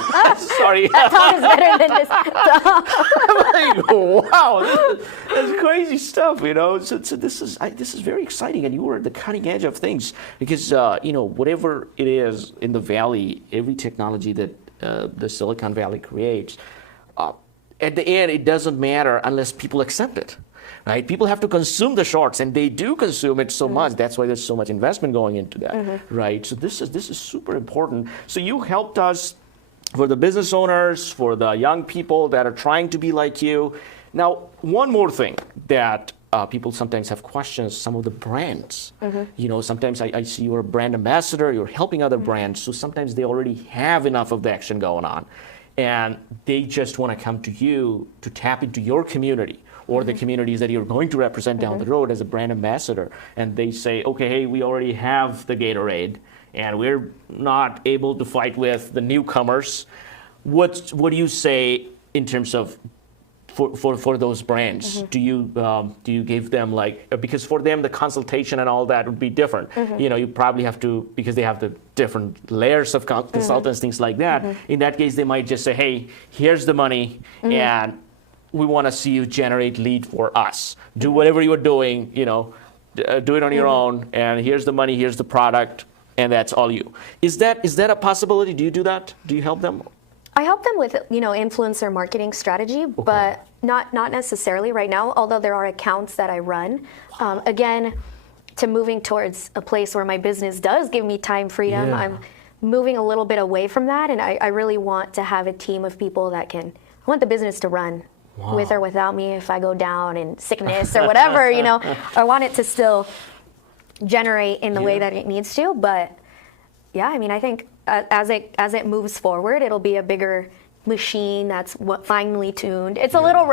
Sorry. That Tom is better than this Tom. I'm like, wow, that's crazy stuff, you know. So this is very exciting, and you are at the cutting edge of things, because whatever it is in the Valley, every technology that the Silicon Valley creates, at the end, it doesn't matter unless people accept it. Right? People have to consume the shorts, and they do consume it so much. That's why there's so much investment going into that, right? So this is super important. So you helped us, for the business owners, for the young people that are trying to be like you. Now, one more thing that people sometimes have questions, some of the brands. You know, sometimes I see you're a brand ambassador, you're helping other brands, so sometimes they already have enough of the action going on, and they just want to come to you to tap into your community, or the communities that you're going to represent down the road as a brand ambassador. And they say, okay, hey, we already have the Gatorade, and we're not able to fight with the newcomers. What do you say in terms of for those brands? Do you give them, like, because for them the consultation and all that would be different. You know, you probably have to, because they have the different layers of consultants, things like that. In that case, they might just say, hey, here's the money, and we want to see you generate lead for us. Do whatever you're doing, you know, do it on your own, and here's the money, here's the product, and that's all you. Is that a possibility? Do you do that? Do you help them? I help them with, influencer marketing strategy, but not necessarily right now, although there are accounts that I run. Again, to moving towards a place where my business does give me time freedom, I'm moving a little bit away from that, and I really want to have a team of people that I want the business to run. Wow. With or without me, if I go down in sickness or whatever, I want it to still generate in the way that it needs to. But yeah, I mean, I think as it moves forward, it'll be a bigger machine that's finely tuned. It's a little.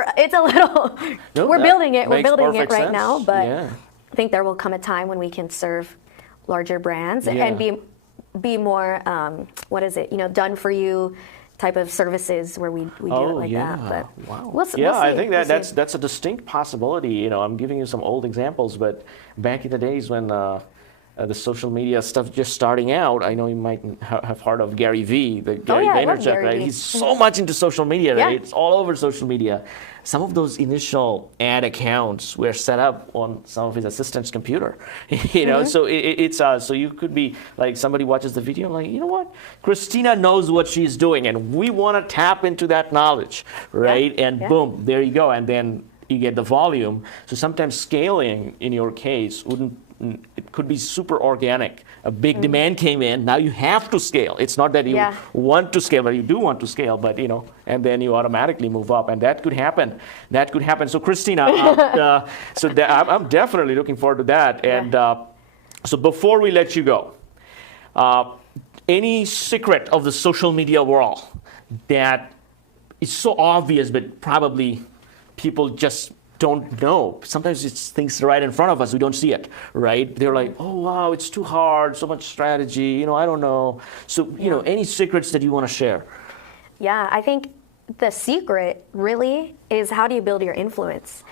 No, we're building it. We're building it right now, but I think there will come a time when we can serve larger brands and be more. Done for you type of services where we do it like that. But wow. We'll see. I think that's a distinct possibility. I'm giving you some old examples, but back in the days when the social media stuff just starting out, I know you might have heard of Gary Vee, the Gary Vaynerchuk, right? He's so much into social media, right? It's all over social media. Some of those initial ad accounts were set up on some of his assistant's computer, So it's so you could be like, somebody watches the video and like, you know what, Cristina knows what she's doing, and we want to tap into that knowledge, right? And boom, there you go, and then you get the volume. So sometimes scaling, in your case, it could be super organic. A big demand came in. Now you have to scale. It's not that you want to scale, but you do want to scale, but and then you automatically move up, and that could happen. So Cristina, I'm definitely looking forward to that. And so before we let you go, any secret of the social media world that is so obvious, but probably people just don't know? Sometimes it's things right in front of us, we don't see it, right? They're like, oh wow, it's too hard, so much strategy, I don't know. So, any secrets that you want to share? Yeah, I think the secret really is, how do you build your influence?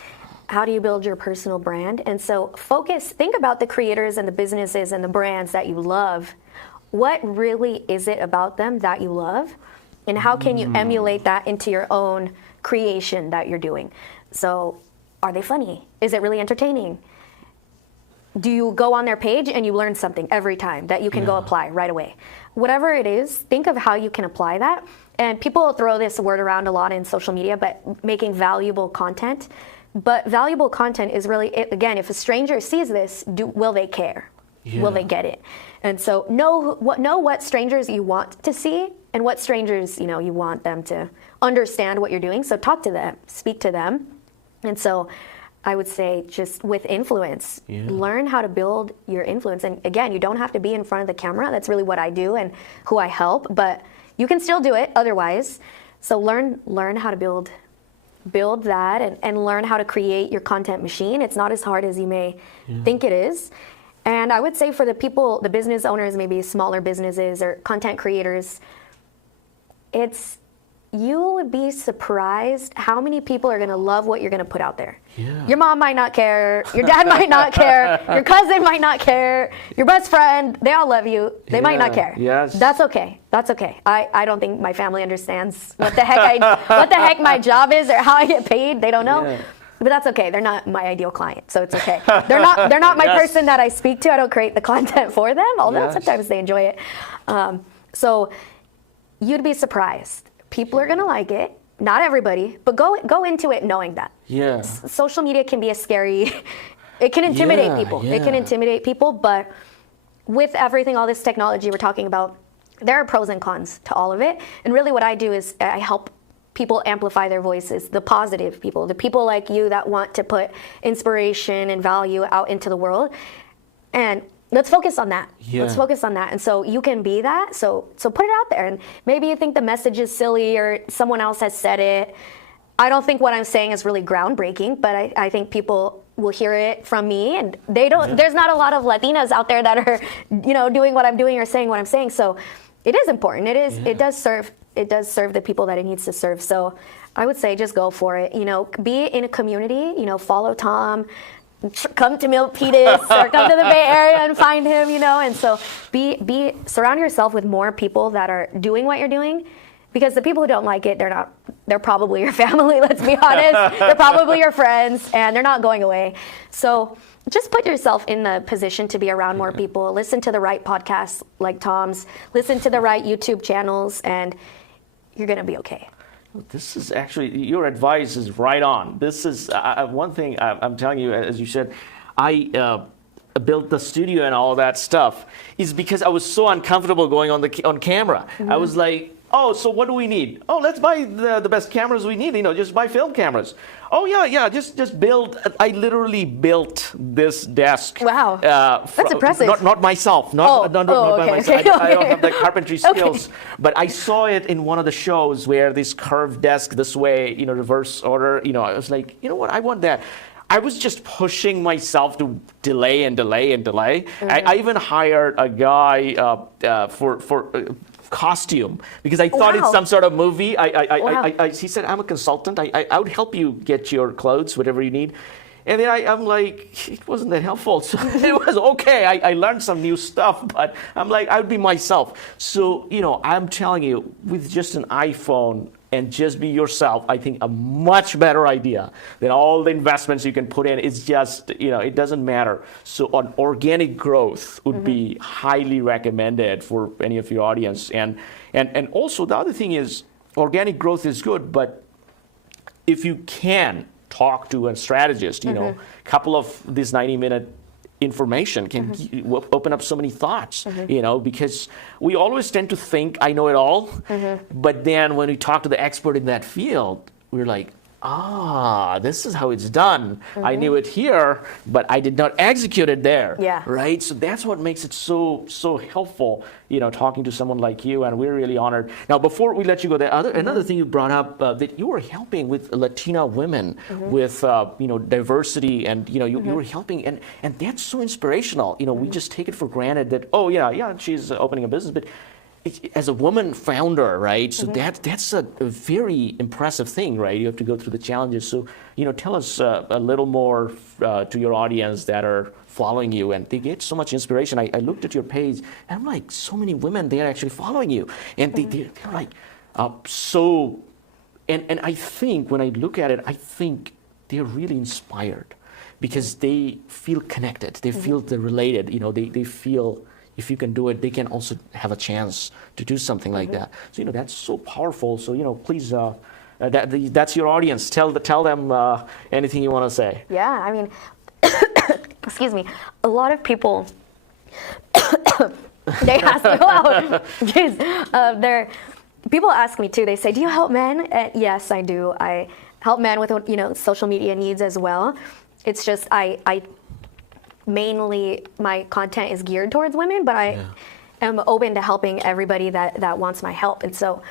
how do you build your personal brand? And so think about the creators and the businesses and the brands that you love. What really is it about them that you love? And how can you emulate that into your own creation that you're doing? So are they funny? Is it really entertaining? Do you go on their page and you learn something every time that you can go apply right away? Whatever it is, think of how you can apply that. And people throw this word around a lot in social media, but making valuable content. But valuable content is really, again, if a stranger sees this, will they care? Yeah. Will they get it? And so know what strangers you want to see and what strangers you want them to understand what you're doing. So talk to them, speak to them. And so I would say just with influence, learn how to build your influence. And again, you don't have to be in front of the camera. That's really what I do and who I help, but you can still do it otherwise. So learn how to build that and learn how to create your content machine. It's not as hard as you may think it is. And I would say for the business owners, maybe smaller businesses or content creators, you would be surprised how many people are going to love what you're going to put out there. Yeah. Your mom might not care. Your dad might not care. Your cousin might not care. Your best friend, they all love you. They might not care. Yes. That's okay. That's okay. I don't think my family understands what the heck my job is or how I get paid. They don't know. Yeah. But that's okay. They're not my ideal client, so it's okay. They're not my person that I speak to. I don't create the content for them, although sometimes they enjoy it. So you'd be surprised. People are going to like it. Not everybody, but go into it knowing that. Yeah. Social media can be it can intimidate people. Yeah. It can intimidate people, but with everything, all this technology we're talking about, there are pros and cons to all of it. And really what I do is I help people amplify their voices, the positive people, the people like you that want to put inspiration and value out into the world. And let's focus on that. Yeah. Let's focus on that. And so you can be that. So put it out there. And maybe you think the message is silly or someone else has said it. I don't think what I'm saying is really groundbreaking, but I think people will hear it from me. And there's not a lot of Latinas out there that are, doing what I'm doing or saying what I'm saying. So it is important. It does serve the people that it needs to serve. So I would say just go for it. Be in a community, follow Tom, come to Milpitas or come to the Bay Area and find him, and so surround yourself with more people that are doing what you're doing, because the people who don't like it, they're probably your family, let's be honest. They're probably your friends and they're not going away. So just put yourself in the position to be around more people, listen to the right podcasts like Tom's, listen to the right YouTube channels, and you're going to be okay. This is actually, your advice is right on. This is one thing I'm telling you, as you said, I built the studio and all that stuff is because I was so uncomfortable going on camera. Mm-hmm. I was like, oh, so what do we need? Oh, let's buy the best cameras we need, just buy film cameras. Oh, yeah, just build. I literally built this desk. Wow, that's impressive. Not myself, not by myself. Okay. I don't have the carpentry skills, but I saw it in one of the shows where this curved desk this way, reverse order, I was like, you know what, I want that. I was just pushing myself to delay and delay and delay. Mm-hmm. I even hired a guy for costume because I thought it's some sort of movie. He said, I'm a consultant. I would help you get your clothes, whatever you need. And then I'm like, it wasn't that helpful. So it was okay. I learned some new stuff, but I'm like, I would be myself. So, I'm telling you, with just an iPhone and just be yourself, I think a much better idea than all the investments you can put in. It's just, it doesn't matter. So on organic growth would be highly recommended for any of your audience. And also the other thing is organic growth is good, but if you can talk to a strategist, a couple of these 90-minute information can open up so many thoughts, because we always tend to think I know it all, but then when we talk to the expert in that field, we're like, this is how it's done. I knew it here, but I did not execute it there. Yeah. Right? So that's what makes it so helpful, talking to someone like you, and we're really honored. Now, before we let you go, another thing you brought up, that you were helping with Latina women with, diversity, and, you were helping, and that's so inspirational. We just take it for granted that, she's opening a business, but as a woman founder, right? So that's a very impressive thing, right? You have to go through the challenges. So, tell us a little more to your audience that are following you, and they get so much inspiration. I looked at your page, and I'm like, so many women, they are actually following you, and they're like, so, and I think when I look at it, I think they're really inspired because they feel connected, they feel they're related, they feel if you can do it, they can also have a chance to do something like that. So, that's so powerful. So, please, that's your audience. Tell them anything you want to say. Yeah, I mean, excuse me, a lot of people, they ask me, wow, geez, people ask me too, they say, do you help men? Yes, I do. I help men with, social media needs as well. It's just, I mainly, my content is geared towards women, but I am open to helping everybody that wants my help. And so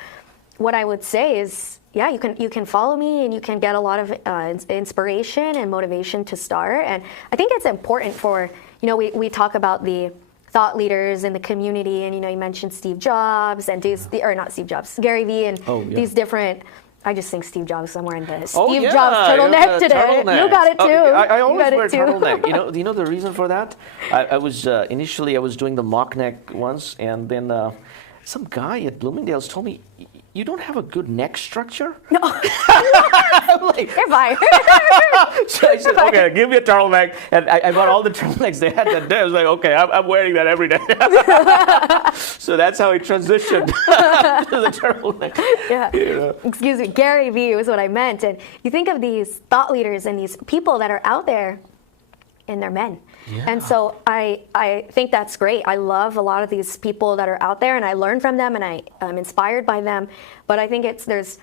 what I would say is, yeah, you can follow me and you can get a lot of inspiration and motivation to start. And I think it's important for, we talk about the thought leaders in the community, and you mentioned Steve Jobs and not Steve Jobs, Gary Vee, and these different. I just think Steve Jobs somewhere in the Steve Jobs turtleneck today. Turtleneck. You got it too. I always wear turtleneck. You know the reason for that? I was initially I was doing the mock neck once, and then some guy at Bloomingdale's told me, you don't have a good neck structure? No. I'm like, you're fine. So I said, okay, give me a turtleneck. And I bought all the turtlenecks they had that day. I was like, okay, I'm wearing that every day. So that's how I transitioned to the turtleneck. Yeah. Excuse me, Gary Vee was what I meant. And you think of these thought leaders and these people that are out there, and they're men. Yeah. And so I think that's great. I love a lot of these people that are out there, and I learn from them, and I'm inspired by them. But I think there's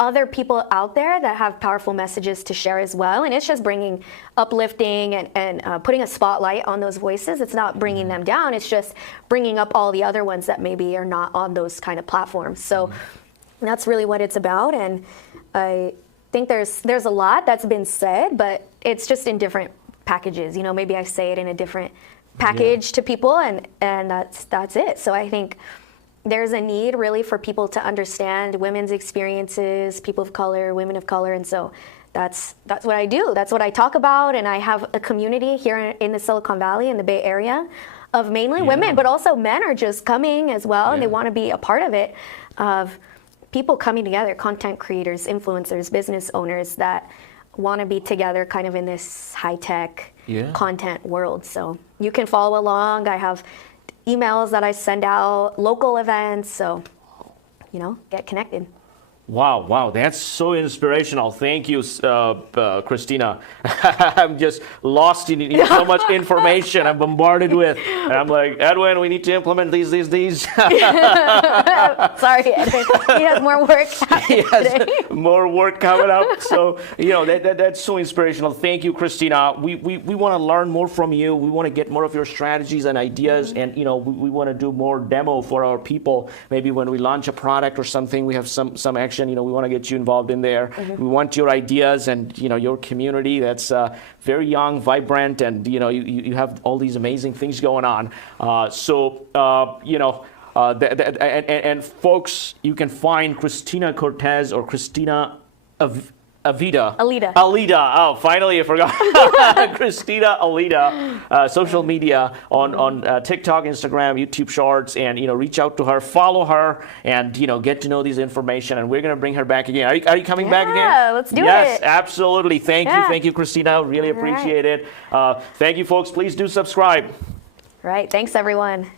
other people out there that have powerful messages to share as well. And it's just bringing uplifting and putting a spotlight on those voices. It's not bringing them down. It's just bringing up all the other ones that maybe are not on those kind of platforms. So that's really what it's about. And I think there's a lot that's been said, but it's just in different packages. Maybe I say it in a different package to people, and that's it. So I think there's a need really for people to understand women's experiences, people of color, women of color, and so that's what I do. That's what I talk about, and I have a community here in the Silicon Valley, in the Bay Area, of mainly women, but also men are just coming as well, and they want to be a part of it, of people coming together, content creators, influencers, business owners that want to be together kind of in this high-tech content world. So you can follow along. I have emails that I send out, local events, so, get connected. Wow, that's so inspirational. Thank you, Cristina. I'm just lost in so much information I'm bombarded with. And I'm like, Edwin, we need to implement these. Sorry, Edwin. He has more work He has more work coming up. So, that's so inspirational. Thank you, Cristina. We want to learn more from you. We want to get more of your strategies and ideas. And, we want to do more demo for our people. Maybe when we launch a product or something, we have some action. We want to get you involved in there. We want your ideas and your community that's very young, vibrant, and you have all these amazing things going on. And folks, you can find Cristina Cortes or Cristina Alida. Oh, finally I forgot. Cristina Alida, social media on TikTok, Instagram, YouTube Shorts, and reach out to her, follow her, and get to know these information. And we're gonna bring her back again. Are you coming back again? Yeah, let's do it. Yes, absolutely. Thank you, Cristina. Really appreciate it. Thank you, folks. Please do subscribe. Right. Thanks, everyone.